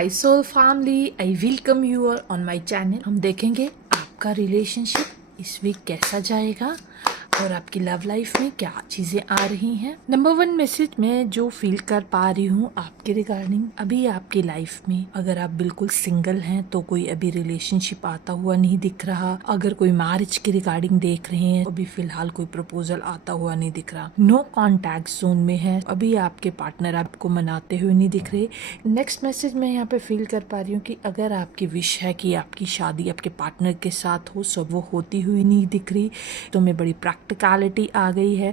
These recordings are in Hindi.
My soul family, I welcome you all on my channel. हम देखेंगे आपका रिलेशनशिप इस वीक कैसा जाएगा और आपकी लव लाइफ में क्या चीजें आ रही हैं। नंबर 1 मैसेज मैं जो फील कर पा रही हूँ आपके रिगार्डिंग, अभी आपकी लाइफ में अगर आप बिल्कुल सिंगल हैं तो कोई अभी रिलेशनशिप आता हुआ नहीं दिख रहा। अगर कोई मैरिज के रिगार्डिंग देख रहे हैं, अभी फिलहाल कोई प्रपोजल आता हुआ नहीं दिख रहा। नो कॉन्टैक्ट जोन में है, अभी आपके पार्टनर आपको मनाते हुए नहीं दिख रहे। नेक्स्ट मैसेज मैं यहाँ पे फील कर पा रही हूँ कि अगर आपकी विश है कि आपकी शादी आपके पार्टनर के साथ हो, सब वो होती हुई नहीं दिख रही, तो मैं बड़ी प्रैक्टिकलिटी आ गई है।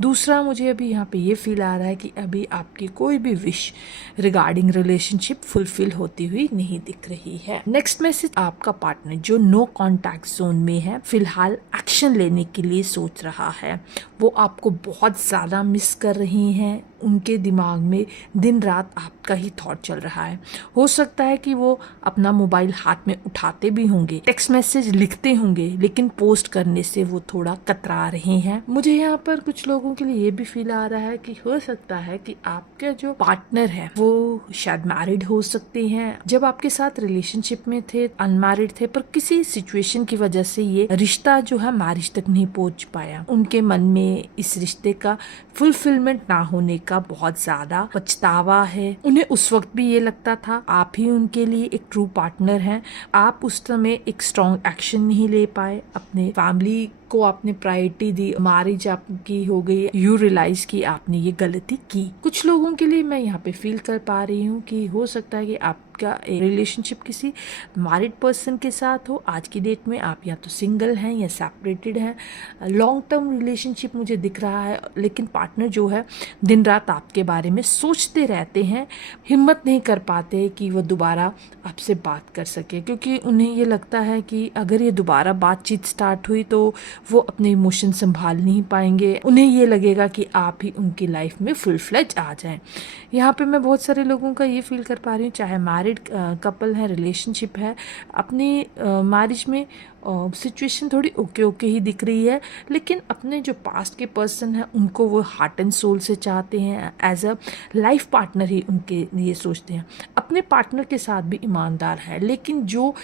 दूसरा, मुझे अभी यहाँ पे ये फील आ रहा है कि अभी आपकी कोई भी विश रिगार्डिंग रिलेशनशिप फुलफिल होती हुई नहीं दिख रही है। नेक्स्ट मैसेज, आपका पार्टनर जो नो कॉन्टैक्ट जोन में है, फिलहाल एक्शन लेने के लिए सोच रहा है। वो आपको बहुत ज़्यादा मिस कर रही हैं, उनके दिमाग में दिन रात आपका ही थॉट चल रहा है। हो सकता है कि वो अपना मोबाइल हाथ में उठाते भी होंगे, टेक्स्ट मैसेज लिखते होंगे, लेकिन पोस्ट करने से वो थोड़ा कतरा रहे हैं। मुझे यहाँ पर कुछ लोगों के लिए ये भी फील आ रहा है कि हो सकता है कि आपके जो पार्टनर है वो शायद मैरिड हो सकते हैं। जब आपके साथ रिलेशनशिप में थे, अनमैरिड थे, पर किसी सिचुएशन की वजह से ये रिश्ता जो है मैरिज तक नहीं पहुंच पाया। उनके मन में इस रिश्ते का फुलफिलमेंट ना होने का बहुत ज्यादा पछतावा है। उन्हें उस वक्त भी ये लगता था आप ही उनके लिए एक ट्रू पार्टनर हैं। आप उस समय एक स्ट्रॉन्ग एक्शन नहीं ले पाए, अपने फैमिली को आपने प्रायोरिटी दी, मैरिज आपकी हो गई, यू रियलाइज कि आपने ये गलती की। कुछ लोगों के लिए मैं यहाँ पे फील कर पा रही हूँ कि हो सकता है कि आपका रिलेशनशिप किसी मैरिड पर्सन के साथ हो। आज की डेट में आप या तो सिंगल हैं या सेपरेटेड हैं। लॉन्ग टर्म रिलेशनशिप मुझे दिख रहा है, लेकिन पार्टनर जो है दिन रात आपके बारे में सोचते रहते हैं, हिम्मत नहीं कर पाते कि वो दोबारा आपसे बात कर सके, क्योंकि उन्हें ये लगता है कि अगर ये दोबारा बातचीत स्टार्ट हुई तो वो अपने इमोशन संभाल नहीं पाएंगे। उन्हें ये लगेगा कि आप ही उनकी लाइफ में फुल फ्लेज आ जाएं। यहाँ पे मैं बहुत सारे लोगों का ये फील कर पा रही हूँ, चाहे मैरिड कपल है, रिलेशनशिप है, अपनी मैरिज में सिचुएशन थोड़ी ओके ही दिख रही है, लेकिन अपने जो पास्ट के पर्सन है उनको वो हार्ट एंड सोल से चाहते हैं, एज अ लाइफ पार्टनर ही उनके लिए सोचते हैं। अपने पार्टनर के साथ भी ईमानदार है, लेकिन जो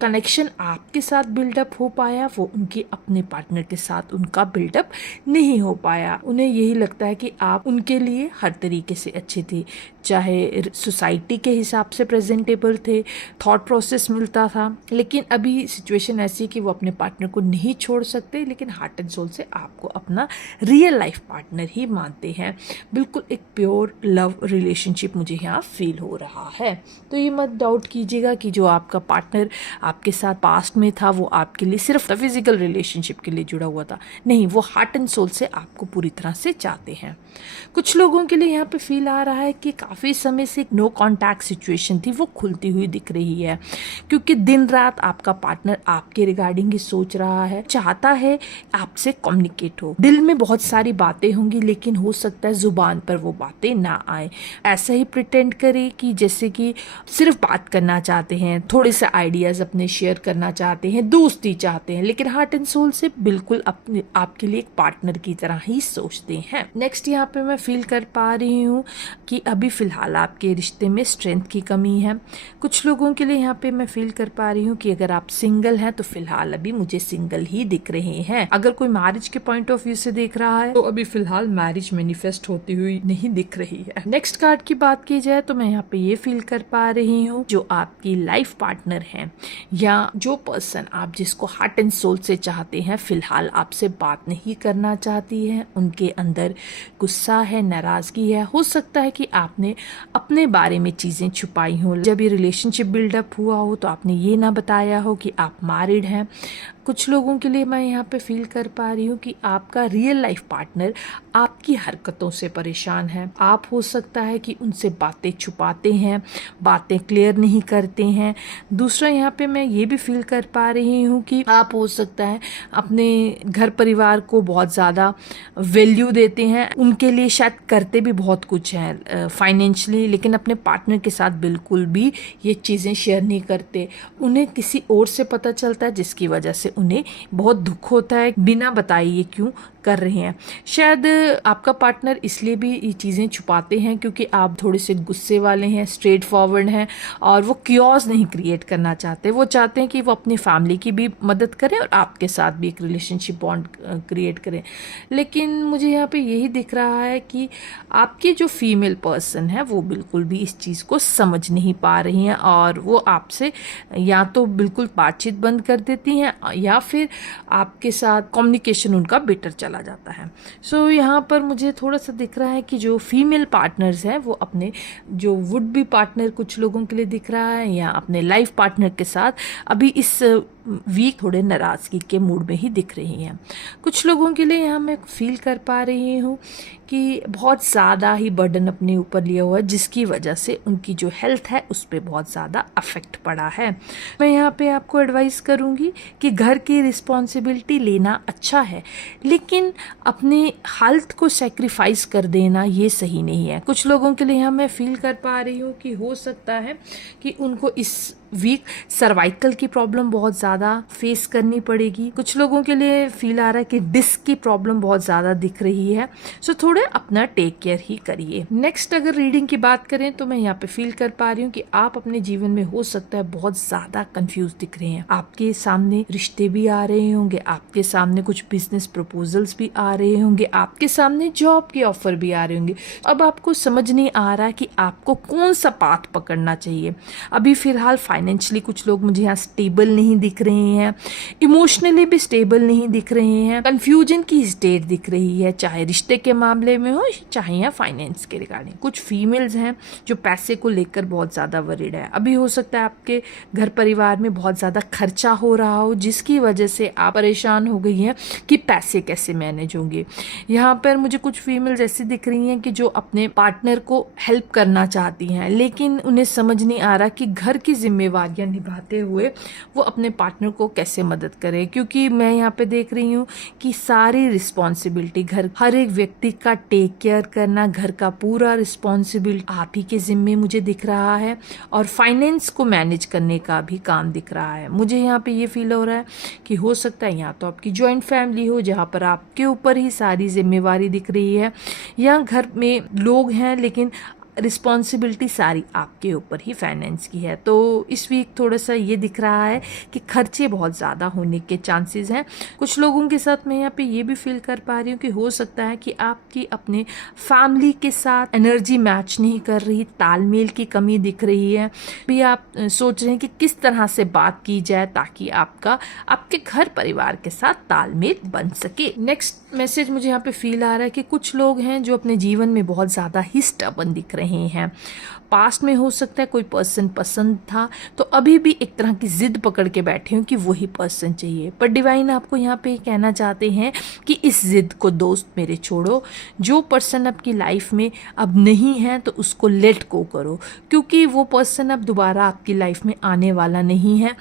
कनेक्शन आपके साथ बिल्डअप हो पाया वो उनके अपने पार्टनर के साथ उनका बिल्डअप नहीं हो पाया। उन्हें यही लगता है कि आप उनके लिए हर तरीके से अच्छे थे, चाहे सोसाइटी के हिसाब से प्रेजेंटेबल थे, थॉट प्रोसेस मिलता था, लेकिन अभी सिचुएशन ऐसी है कि वो अपने पार्टनर को नहीं छोड़ सकते, लेकिन हार्ट एंड सोल से आपको अपना रियल लाइफ पार्टनर ही मानते हैं। बिल्कुल एक प्योर लव रिलेशनशिप मुझे यहाँ फील हो रहा है। तो ये मत डाउट कीजिएगा कि जो आपका पार्टनर आपके साथ पास्ट में था वो आपके लिए सिर्फ फिजिकल रिलेशनशिप के लिए जुड़ा हुआ था, नहीं, वो हार्ट एंड सोल से आपको पूरी तरह से चाहते हैं। कुछ लोगों के लिए यहाँ पे फील आ रहा है कि काफ़ी समय से नो कॉन्टैक्ट सिचुएशन थी वो खुलती हुई दिख रही है, क्योंकि दिन रात आपका पार्टनर आपके रिगार्डिंग ही सोच रहा है, चाहता है आपसे कम्युनिकेट हो। दिल में बहुत सारी बातें होंगी, लेकिन हो सकता है जुबान पर वो बातें ना आए। ऐसा ही प्रिटेंड करे कि जैसे कि सिर्फ बात करना चाहते हैं, थोड़े से आइडियाज अपने शेयर करना चाहते हैं, दोस्ती चाहते हैं, लेकिन हार्ट एंड सोल से बिल्कुल अपने आपके लिए एक पार्टनर की तरह ही सोचते हैं। नेक्स्ट यहाँ पे मैं फील कर पा रही हूँ कि अभी फिलहाल आपके रिश्ते में स्ट्रेंथ की कमी है। कुछ लोगों के लिए यहाँ पे मैं फील कर पा रही हूँ कि अगर आप सिंगल हैं तो फिलहाल अभी मुझे सिंगल ही दिख रहे हैं। अगर कोई मैरिज के पॉइंट ऑफ व्यू से देख रहा है तो अभी फिलहाल मैरिज मैनिफेस्ट होती हुई नहीं दिख रही है। नेक्स्ट कार्ड की बात की जाए तो मैं यहाँ पे ये फील कर पा रही हूँ, जो आपकी लाइफ पार्टनर है या जो पर्सन आप जिसको हार्ट एंड सोल से चाहते हैं, फिलहाल आपसे बात नहीं करना चाहती है। उनके अंदर गुस्सा है, नाराजगी है। हो सकता है कि आपने अपने बारे में चीजें छुपाई हो। जब ये रिलेशनशिप बिल्डअप हुआ हो तो आपने ये ना बताया हो कि आप मैरिड हैं। कुछ लोगों के लिए मैं यहाँ पे फील कर पा रही हूँ कि आपका रियल लाइफ पार्टनर आपकी हरकतों से परेशान है। आप हो सकता है कि उनसे बातें छुपाते हैं, बातें क्लियर नहीं करते हैं। दूसरा यहाँ पे मैं ये भी फील कर पा रही हूँ कि आप हो सकता है अपने घर परिवार को बहुत ज़्यादा वैल्यू देते हैं, उनके लिए शायद करते भी बहुत कुछ हैं फाइनेंशियली, लेकिन अपने पार्टनर के साथ बिल्कुल भी ये चीज़ें शेयर नहीं करते। उन्हें किसी और से पता चलता है, जिसकी वजह से उन्हें बहुत दुख होता है, बिना बताए ये क्यों कर रहे हैं। शायद आपका पार्टनर इसलिए भी ये चीज़ें छुपाते हैं क्योंकि आप थोड़े से गुस्से वाले हैं, स्ट्रेट फॉरवर्ड हैं और वो क्योस नहीं क्रिएट करना चाहते। वो चाहते हैं कि वो अपनी फैमिली की भी मदद करें और आपके साथ भी एक रिलेशनशिप बॉन्ड क्रिएट करें। लेकिन मुझे यहाँ पे यही दिख रहा है कि आपकी जो फीमेल पर्सन है वो बिल्कुल भी इस चीज़ को समझ नहीं पा रही हैं और वो आपसे या तो बिल्कुल बातचीत बंद कर देती हैं या फिर आपके साथ कम्युनिकेशन उनका बेटर चला जाता है। सो यहाँ पर मुझे थोड़ा सा दिख रहा है कि जो फीमेल पार्टनर्स हैं वो अपने जो वुड बी पार्टनर कुछ लोगों के लिए दिख रहा है या अपने लाइफ पार्टनर के साथ अभी इस वीक थोड़े नाराज़गी के मूड में ही दिख रही हैं। कुछ लोगों के लिए यहाँ मैं फील कर पा रही हूँ कि बहुत ज़्यादा ही बर्डन अपने ऊपर लिया हुआ है जिसकी वजह से उनकी जो हेल्थ है उस पर बहुत ज़्यादा अफेक्ट पड़ा है। मैं यहाँ पे आपको एडवाइस करूँगी कि घर की रिस्पॉन्सिबिलिटी लेना अच्छा है लेकिन अपने हेल्थ को सेक्रीफाइस कर देना ये सही नहीं है। कुछ लोगों के लिए यहाँ मैं फील कर पा रही हूँ कि हो सकता है कि उनको इस वीक सर्वाइकल की प्रॉब्लम बहुत ज़्यादा फेस करनी पड़ेगी। कुछ लोगों के लिए फील आ रहा है कि डिस्क की प्रॉब्लम बहुत ज़्यादा दिख रही है। सो थोड़े अपना टेक केयर ही करिए। नेक्स्ट अगर रीडिंग की बात करें तो मैं यहाँ पे फील कर पा रही हूँ कि आप अपने जीवन में हो सकता है बहुत ज़्यादा कंफ्यूज दिख रहे हैं। आपके सामने रिश्ते भी आ रहे होंगे, आपके सामने कुछ बिजनेस प्रपोजल्स भी आ रहे होंगे, आपके सामने जॉब के ऑफर भी आ रहे होंगे। अब आपको समझ नहीं आ रहा कि आपको कौन सा पाथ पकड़ना चाहिए। अभी फिलहाल फाइनेंशियली कुछ लोग मुझे यहाँ स्टेबल नहीं दिख रहे हैं, इमोशनली भी स्टेबल नहीं दिख रहे हैं, कंफ्यूजन की स्टेट दिख रही है, चाहे रिश्ते के मामले में हो चाहे यहाँ फाइनेंस के रिगार्डिंग। कुछ फीमेल्स हैं जो पैसे को लेकर बहुत ज़्यादा वरीड है। अभी हो सकता है आपके घर परिवार में बहुत ज़्यादा खर्चा हो रहा हो जिसकी वजह से आप परेशान हो गई हैं कि पैसे कैसे मैनेज होंगे। यहाँ पर मुझे कुछ फीमेल्स ऐसी दिख रही हैं कि जो अपने पार्टनर को हेल्प करना चाहती हैं लेकिन उन्हें समझ नहीं आ रहा कि घर की जिम्मेवारियां निभाते हुए वो अपने पार्टनर को कैसे मदद करें। क्योंकि मैं यहाँ पे देख रही हूँ कि सारी रिस्पॉन्सिबिलिटी घर हर एक व्यक्ति का टेक केयर करना, घर का पूरा रिस्पॉन्सिबिलिटी आप ही के जिम्मे मुझे दिख रहा है और फाइनेंस को मैनेज करने का भी काम दिख रहा है। मुझे यहाँ पे ये फील हो रहा है कि हो सकता है या तो आपकी जॉइंट फैमिली हो जहाँ पर आपके ऊपर ही सारी जिम्मेवारी दिख रही है या घर में लोग हैं लेकिन रिस्पॉन्सिबिलिटी सारी आपके ऊपर ही फाइनेंस की है। तो इस वीक थोड़ा सा ये दिख रहा है कि खर्चे बहुत ज़्यादा होने के चांसेस हैं। कुछ लोगों के साथ मैं यहाँ पे ये भी फील कर पा रही हूँ कि हो सकता है कि आपकी अपने फैमिली के साथ एनर्जी मैच नहीं कर रही, तालमेल की कमी दिख रही है। भी आप सोच रहे हैं कि किस तरह से बात की जाए ताकि आपके घर परिवार के साथ तालमेल बन सके। नेक्स्ट मैसेज मुझे यहाँ पे फील आ रहा है कि कुछ लोग हैं जो अपने जीवन में बहुत ज़्यादा ही स्टबर्न दिख रहे हैं। पास्ट में हो सकता है कोई पर्सन पसंद था तो अभी भी एक तरह की जिद पकड़ के बैठे हो कि वही पर्सन चाहिए, पर डिवाइन आपको यहाँ पे कहना चाहते हैं कि इस जिद को दोस्त मेरे छोड़ो। जो पर्सन आपकी लाइफ में अब नहीं है तो उसको लेट गो करो क्योंकि वो पर्सन अब दोबारा आपकी लाइफ में आने वाला नहीं है।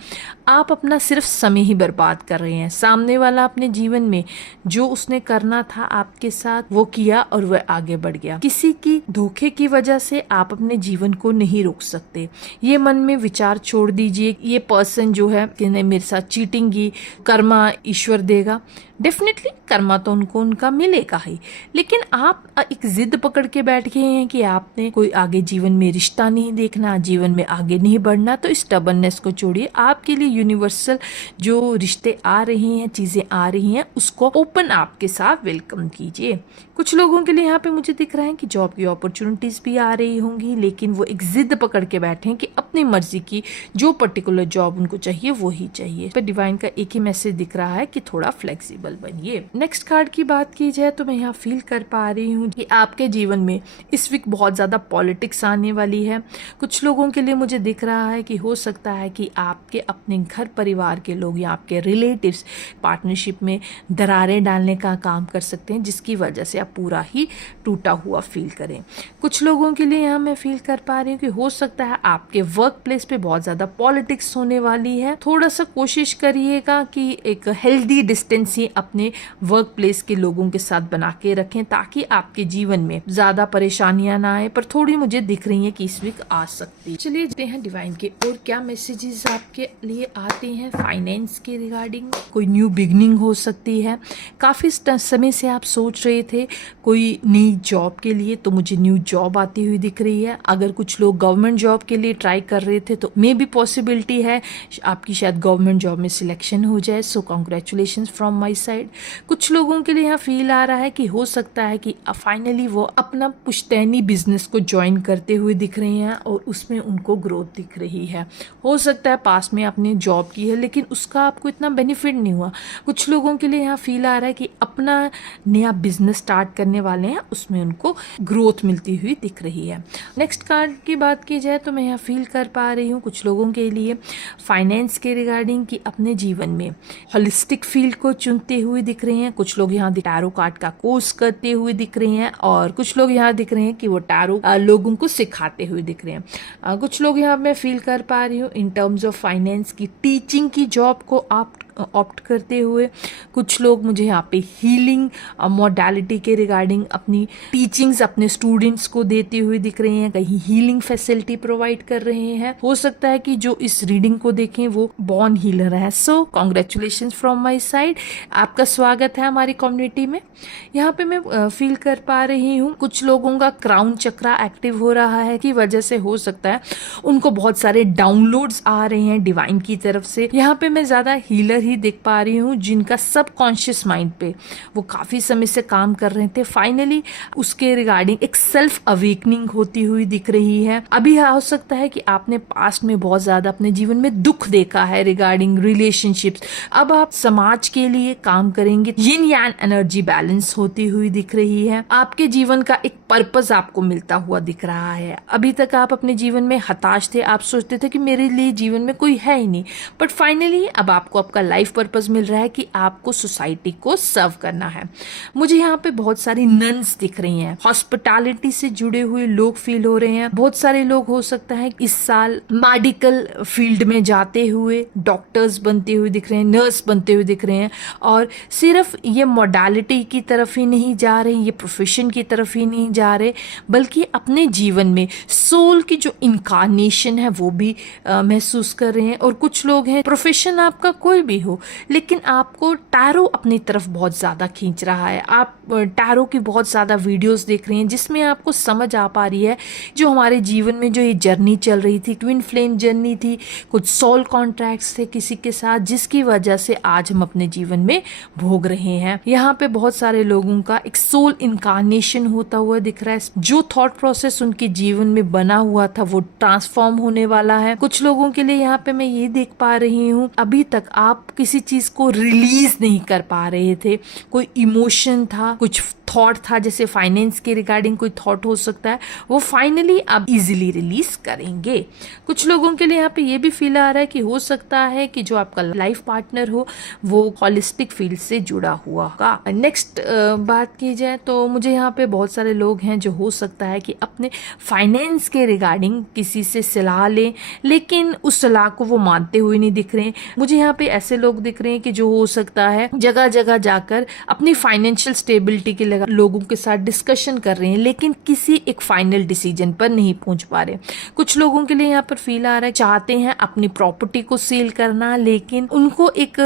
आप अपना सिर्फ समय ही बर्बाद कर रहे हैं। सामने वाला अपने जीवन में जो उसने करना था आपके साथ वो किया और वह आगे बढ़ गया। किसी की धोखे की वजह से आप अपने जीवन को नहीं रोक सकते। ये मन में विचार छोड़ दीजिए, ये पर्सन जो है कि मेरे साथ चीटिंग की, कर्मा ईश्वर देगा। डेफिनेटली कर्मा तो उनको उनका मिलेगा ही, लेकिन आप एक जिद पकड़ के बैठ गए हैं कि आपने कोई आगे जीवन में रिश्ता नहीं देखना, जीवन में आगे नहीं बढ़ना। तो स्टबर्ननेस को छोड़िए। आपके लिए यूनिवर्सल जो रिश्ते आ रही हैं, चीजें आ रही हैं, उसको ओपन आपके साथ वेलकम कीजिए। कुछ लोगों के लिए यहाँ पे मुझे दिख रहा है कि जॉब की अपॉर्चुनिटीज भी आ रही होंगी लेकिन वो एक जिद पकड़ के बैठे हैं कि अपनी मर्जी की जो पर्टिकुलर जॉब उनको चाहिए वो ही चाहिए। पर डिवाइन का एक ही मैसेज दिख रहा है कि थोड़ा फ्लेक्सिबल बनिए। नेक्स्ट कार्ड की बात की जाए तो मैं यहाँ फील कर पा रही हूँ कि आपके जीवन में इस वीक बहुत ज्यादा पॉलिटिक्स आने वाली है। कुछ लोगों के लिए मुझे दिख रहा है कि हो सकता है कि आपके अपने घर परिवार के लोग या आपके रिलेटिव्स पार्टनरशिप में दरारें डालने का काम कर सकते हैं जिसकी वजह से आप पूरा ही टूटा हुआ फील करें। कुछ लोगों के लिए यहाँ मैं फील कर पा रही हूँ कि हो सकता है आपके वर्क प्लेस पे बहुत ज्यादा पॉलिटिक्स होने वाली है। थोड़ा सा कोशिश करिएगा कि एक हेल्दी डिस्टेंस ही अपने वर्क प्लेस के लोगों के साथ बना के रखें ताकि आपके जीवन में ज्यादा परेशानियां ना आए, पर थोड़ी मुझे दिख रही है कि इस वीक आ सकती है। चलिए देखते हैं डिवाइन के और क्या मैसेजेस आपके लिए आते हैं फाइनेंस के रिगार्डिंग। कोई न्यू बिगनिंग हो सकती है। काफी समय से आप सोच रहे थे कोई नई जॉब के लिए, तो मुझे न्यू जॉब आती हुई दिख रही है। अगर कुछ लोग गवर्नमेंट जॉब के लिए ट्राई कर रहे थे तो मे भी पॉसिबिलिटी है आपकी शायद गवर्नमेंट जॉब में सिलेक्शन हो जाए। So congratulation from my side. कुछ लोगों के लिए यहाँ फील आ रहा है कि हो सकता है कि फाइनली वो अपना पुश्तैनी बिजनेस को ज्वाइन करते हुए दिख रहे हैं और उसमें उनको ग्रोथ दिख रही है। हो सकता है पास में आपने जॉब की है लेकिन उसका आपको इतना बेनिफिट नहीं हुआ। कुछ लोगों के लिए यहाँ फील आ रहा है कि अपना नया बिजनेस स्टार्ट करने वाले हैं, उसमें उनको ग्रोथ मिलती हुई दिख रही है। नेक्स्ट कार्ड की बात की जाए तो मैं यहाँ फील कर पा रही हूँ कुछ लोगों के लिए फाइनेंस के रिगार्डिंग कि अपने जीवन में होलिस्टिक फील्ड को चुनते हुए दिख रहे हैं। कुछ लोग यहाँ टैरो कार्ड का कोर्स करते हुए दिख रहे हैं और कुछ लोग यहाँ दिख रहे हैं कि वो टैरो लोगों को सिखाते हुए दिख रहे हैं। कुछ लोग यहाँ मैं फील कर पा रही हूँ इन टर्म्स ऑफ फाइनेंस की टीचिंग की जॉब को आप ऑप्ट करते हुए। कुछ लोग मुझे यहाँ पे हीलिंग मॉडलिटी के रिगार्डिंग अपनी टीचिंग्स अपने स्टूडेंट्स को देते हुए दिख रहे हैं, कहीं हीलिंग फैसिलिटी प्रोवाइड कर रहे हैं। हो सकता है कि जो इस रीडिंग को देखें वो बॉर्न हीलर है। So congratulation from my side, आपका स्वागत है हमारी कम्युनिटी में। यहाँ पे मैं फील कर पा रही हूँ कुछ लोगों का क्राउन चक्रा एक्टिव हो रहा है की वजह से हो सकता है उनको बहुत सारे डाउनलोड्स आ रहे हैं डिवाइन की तरफ से। यहाँ पे मैं ज्यादा हीलर ही देख पा रही हूँ जिनका सबकॉन्शियस माइंड पे वो काफी समय से काम कर रहे थे। फाइनली उसके रिगार्डिंग एक सेल्फ अवेकनिंग होती हुई दिख रही है। अभी हो सकता है कि आपने पास्ट में बहुत ज्यादा अपने जीवन में दुख देखा है रिगार्डिंग रिलेशनशिप्स। अब आप समाज के लिए काम करेंगे। यिन यांग एनर्जी बैलेंस होती हुई दिख रही है। आपके जीवन का एक पर्पस आपको मिलता हुआ दिख रहा है। अभी तक आप अपने जीवन में हताश थे, आप सोचते थे कि मेरे लिए जीवन में कोई है ही नहीं, बट फाइनली अब आपको आपका लाइफ पर्पस मिल रहा है कि आपको सोसाइटी को सर्व करना है। मुझे यहाँ पे बहुत सारी नन्स दिख रही हैं, हॉस्पिटैलिटी से जुड़े हुए लोग फील हो रहे हैं। बहुत सारे लोग हो सकता है इस साल मेडिकल फील्ड में जाते हुए डॉक्टर्स बनते हुए दिख रहे हैं, नर्स बनते हुए दिख रहे हैं। और सिर्फ ये मॉडलिटी की तरफ ही नहीं जा रहे, ये प्रोफेशन की तरफ ही नहीं जा रहे, बल्कि अपने जीवन में सोल की जो इनकारनेशन है वो भी महसूस कर रहे हैं। और कुछ लोग हैं प्रोफेशन आपका कोई भी हो लेकिन आपको टैरो अपनी तरफ बहुत ज्यादा खींच रहा है। आप टैरो की बहुत ज्यादा वीडियोस देख रहे हैं जिसमें आपको समझ आ पा रही है जो हमारे जीवन में जो ये जर्नी चल रही थी, ट्विन फ्लेम जर्नी थी, कुछ सोल कॉन्ट्रैक्ट्स थे किसी के साथ जिसकी वजह से आज हम अपने जीवन में भोग रहे हैं। यहाँ पे बहुत सारे लोगों का एक सोल इनकारनेशन होता हुआ दिख रहा है। जो थॉट प्रोसेस उनके जीवन में बना हुआ था वो ट्रांसफॉर्म होने वाला है। कुछ लोगों के लिए यहाँ पे मैं ये देख पा रही हूँ अभी तक आप किसी चीज को रिलीज नहीं कर पा रहे थे। कोई इमोशन था, कुछ थॉट था, जैसे फाइनेंस के रिगार्डिंग कोई थॉट हो सकता है, वो फाइनली अब इजीली रिलीज करेंगे। कुछ लोगों के लिए यहाँ पे ये भी फील आ रहा है कि हो सकता है कि जो आपका लाइफ पार्टनर हो वो होलिस्टिक फील्ड से जुड़ा हुआ होगा। नेक्स्ट बात की जाए तो मुझे यहाँ पे बहुत सारे लोग हैं जो हो सकता है कि अपने फाइनेंस के रिगार्डिंग किसी से सलाह लें लेकिन उस सलाह को वो मानते हुए नहीं दिख रहे हैं। मुझे यहाँ पे ऐसे लोग दिख रहे हैं कि जो हो सकता है जगह जगह जाकर अपनी फाइनेंशियल स्टेबिलिटी के लोगों के साथ डिस्कशन कर रहे हैं लेकिन किसी एक फाइनल डिसीजन पर नहीं पहुंच पा रहे। कुछ लोगों के लिए यहाँ पर फील आ रहा है चाहते हैं अपनी प्रॉपर्टी को सेल करना लेकिन उनको एक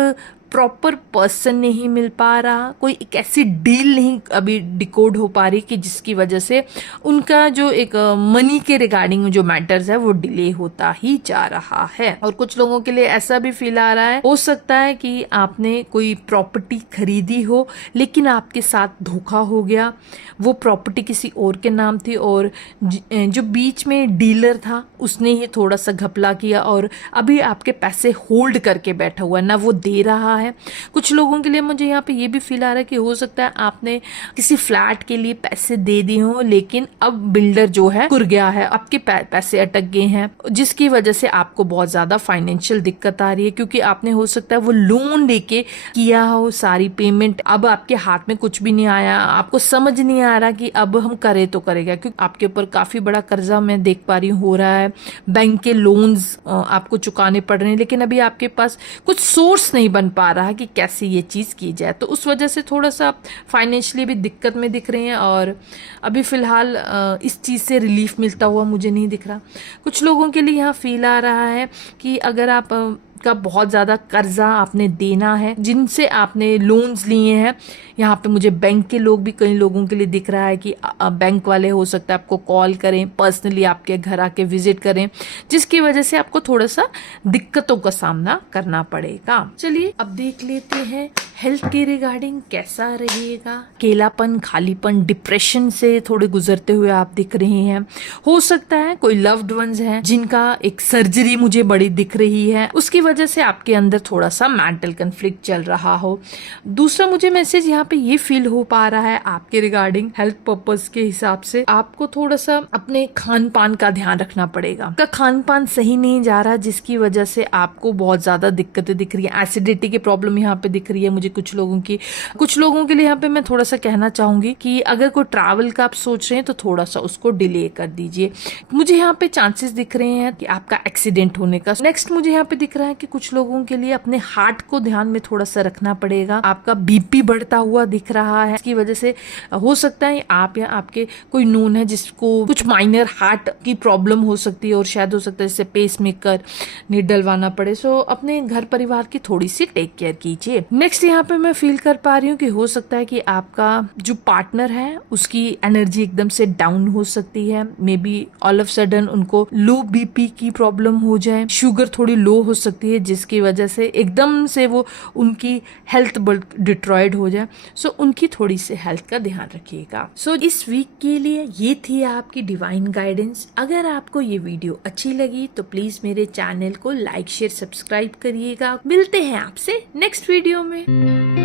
प्रॉपर पर्सन नहीं मिल पा रहा, कोई एक ऐसी डील नहीं अभी डिकोड हो पा रही कि जिसकी वजह से उनका जो एक मनी के रिगार्डिंग जो मैटर्स है वो डिले होता ही जा रहा है। और कुछ लोगों के लिए ऐसा भी फील आ रहा है हो सकता है कि आपने कोई प्रॉपर्टी खरीदी हो लेकिन आपके साथ धोखा हो गया, वो प्रॉपर्टी किसी और के नाम थी और जो बीच में डीलर था उसने ही थोड़ा सा घपला किया और अभी आपके पैसे होल्ड करके बैठा हुआ है, ना वो दे रहा है। कुछ लोगों के लिए मुझे यहाँ पे ये भी फील आ रहा है कि हो सकता है आपने किसी फ्लैट के लिए पैसे दे दिए हो लेकिन अब बिल्डर जो है कुर गया है, आपके पैसे अटक गए हैं जिसकी वजह से आपको बहुत ज्यादा फाइनेंशियल दिक्कत आ रही है क्योंकि आपने हो सकता है वो लोन लेके किया हो सारी पेमेंट, अब आपके हाथ में कुछ भी नहीं आया, आपको समझ नहीं आ रहा कि अब हम करें तो करेगा क्योंकि आपके ऊपर काफी बड़ा कर्जा मैं देख पा रही हूँ हो रहा है, बैंक के लोन्स आपको चुकाने पड़ रहे हैं लेकिन अभी आपके पास कुछ सोर्स नहीं बन पा पा रहा कि कैसे ये चीज़ की जाए, तो उस वजह से थोड़ा सा फाइनेंशियली भी दिक्कत में दिख रहे हैं और अभी फ़िलहाल इस चीज़ से रिलीफ मिलता हुआ मुझे नहीं दिख रहा। कुछ लोगों के लिए यहाँ फील आ रहा है कि अगर आप का बहुत ज़्यादा कर्जा आपने देना है, जिनसे आपने लोन्स लिए हैं, यहाँ पे मुझे बैंक के लोग भी कई लोगों के लिए दिख रहा है कि बैंक वाले हो सकता है आपको कॉल करें, पर्सनली आपके घर आके विजिट करें, जिसकी वजह से आपको थोड़ा सा दिक्कतों का सामना करना पड़ेगा। चलिए अब देख लेते हैं हेल्थ के रिगार्डिंग कैसा रहेगा। अकेलापन, खालीपन, डिप्रेशन से थोड़े गुजरते हुए आप दिख रहे हैं। हो सकता है कोई लव्ड वंस हैं जिनका एक सर्जरी मुझे बड़ी दिख रही है, उसकी वजह से आपके अंदर थोड़ा सा मेंटल कन्फ्लिक्ट चल रहा हो। दूसरा मुझे मैसेज यहाँ पे ये फील हो पा रहा है आपके रिगार्डिंग हेल्थ पर्पस के हिसाब से आपको थोड़ा सा अपने खान पान का ध्यान रखना पड़ेगा। आपका खान पान सही नहीं जा रहा, जिसकी वजह से आपको बहुत ज्यादा दिक्कतें दिख रही है। एसिडिटी की प्रॉब्लम यहाँ पे दिख रही है मुझे कुछ लोगों के लिए यहाँ पे मैं थोड़ा सा कहना चाहूंगी कि अगर कोई ट्रैवल का आप सोच रहे हैं तो थोड़ा सा उसको डिले कर दीजिए। मुझे यहाँ पे चांसेस दिख रहे हैं कि आपका एक्सीडेंट होने का। नेक्स्ट मुझे यहाँ पे दिख रहा है कि कुछ लोगों के लिए अपने हार्ट को ध्यान में थोड़ा सा रखना पड़ेगा। आपका बीपी बढ़ता हुआ दिख रहा है, इसकी वजह से हो सकता है आप या आपके कोई नोन है जिसको कुछ माइनर हार्ट की प्रॉब्लम हो सकती है और शायद हो सकता है जैसे पेस मेकर नहीं डलवाना पड़े। सो अपने घर परिवार की थोड़ी सी टेक केयर कीजिए। नेक्स्ट यहाँ पे मैं फील कर पा रही हूँ कि हो सकता है कि आपका जो पार्टनर है उसकी एनर्जी एकदम से डाउन हो सकती है। May be all of sudden उनको लो बीपी की प्रॉब्लम हो जाए, शुगर थोड़ी लो हो सकती है, जिसकी वजह से एकदम से वो उनकी हेल्थ डिट्रॉयड हो जाए। सो उनकी थोड़ी सी हेल्थ का ध्यान रखिएगा। सो इस वीक के लिए ये थी आपकी डिवाइन गाइडेंस। अगर आपको ये वीडियो अच्छी लगी तो प्लीज मेरे चैनल को लाइक शेयर सब्सक्राइब करिएगा। मिलते हैं आपसे नेक्स्ट वीडियो में।